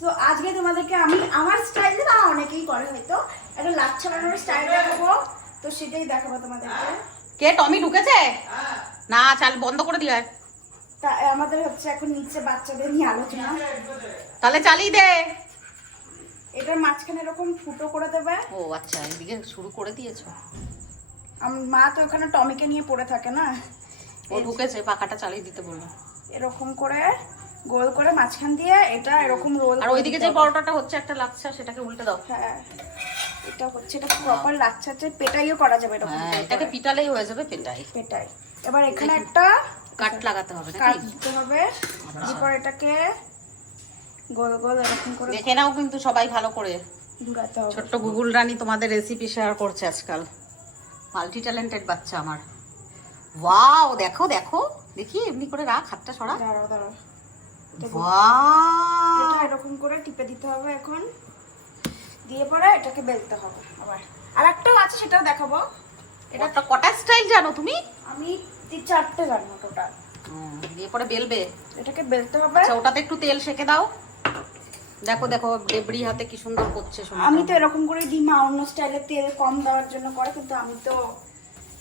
So আজকে তোমাদেরকে আমি আমার স্টাইলে না অনেকেই করে হয়তো একটা লাচ্ছা বানানোর স্টাইল দেখাবো, তো সেটাই দেখাবো তোমাদেরকে। কে টমি ঢুকেছে? না চাল বন্ধ করে দিয়ে আয়। তা আমাদের হচ্ছে এখন নিচে বাচ্চাদের নিয়ে আলোচনা। তাহলে চালিয়ে দে। এটার মাঝখানে এরকম ফুটো করে দেবে। ও আচ্ছা, এদিকে শুরু করে দিয়েছো। মা তো ওখানে টমিকে নিয়ে পড়ে থাকে না, ও ঢুকেছে, পাখাটা চালিয়ে দিতে বললো। এরকম করে গোল করে মাঝখান দিয়ে এটা এরকম রোল। আর ওইদিকে যে পরোটাটা হচ্ছে একটা লাচ্ছা, সেটাকে উল্টে দাও। হ্যাঁ, এটা হচ্ছে এটা প্রপার লাচ্ছা, পেটাইও করা যাবে এরকম। হ্যাঁ, এটাকে পিটালেই হয়ে যাবে পেটাই। পেটাই। এবার এখানে একটা কাট লাগাতে হবে কাট নাকি? দিতে হবে, তারপর এটাকে গোল গোল এরকম করে দেখে নাও কিন্তু সবাই ভালো করে। ঘুরাতে হবে। ছোট্ট গুগল রানী তোমাদের রেসিপি শেয়ার করছে আজকাল। মাল্টি ট্যালেন্টেড বাচ্চা আমার। ওয়াও, দেখো দেখো, দেখি এমনি করে রাখ, হাতটা সরা। দাঁড়াও দাঁড়াও, ওয়াও, এটা এরকম করে টিপে দিতে হবে এখন, দিয়ে পরে এটাকে বেলতে হবে। আবার আরেকটাও আছে, সেটাও দেখাবো। এটা কটা স্টাইল জানো তুমি? আমি 3-4টে জানি টোটাল। দিয়ে পরে বেলবে। এটাকে বেলতে হবে। আচ্ছা, ওটাতে একটু তেল সেকে দাও। দেখো দেখো, ডেবরি হাতে কি সুন্দর করছে। আমি তো এরকম করে দিই, মা অন্য স্টাইলে তেল কম দেওয়ার জন্য করে, কিন্তু আমি তো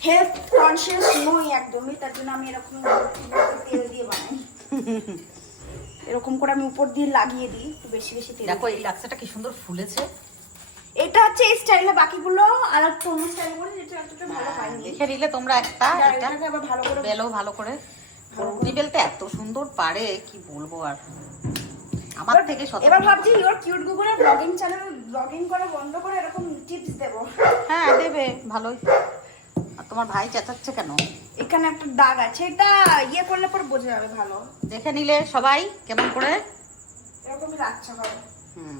হেলথ কনসিয়াস নই একদমই, তার জন্য আমি এরকম তেল দিয়ে বানাই। এরকম করে আমি উপর দিয়ে লাগিয়ে দিই একটু বেশি বেশি তেল। দেখো এই লাচ্ছাটা কি সুন্দর ফুলেছে। এটা হচ্ছে এই স্টাইলে, বাকিগুলো আর একটা অন্য স্টাইল করে, যেটা এতটা ভালো হয়নি। দেখে নিলে তোমরা একটা এটা এটাকে আবার ভালো করে বেলো ভালো করে। রুটি বেলতে এত সুন্দর পারে, কি বলবো আর। আমার থেকে শত। এবার ভাবছি ইওর কিউট গুগলের ব্লগিং চ্যানেল ব্লগিং করা বন্ধ করে এরকম টিপস দেব। হ্যাঁ দেবে, ভালোই। আর তোমার ভাই চেঁচাচ্ছে কেন? এখানে একটা দাগ আছে, এটা ইয়ে করলে পরে বোঝা যাবে ভালো। দেখে নিলে সবাই কেমন করে। এরকমই লাচ্ছা হবে। হুম।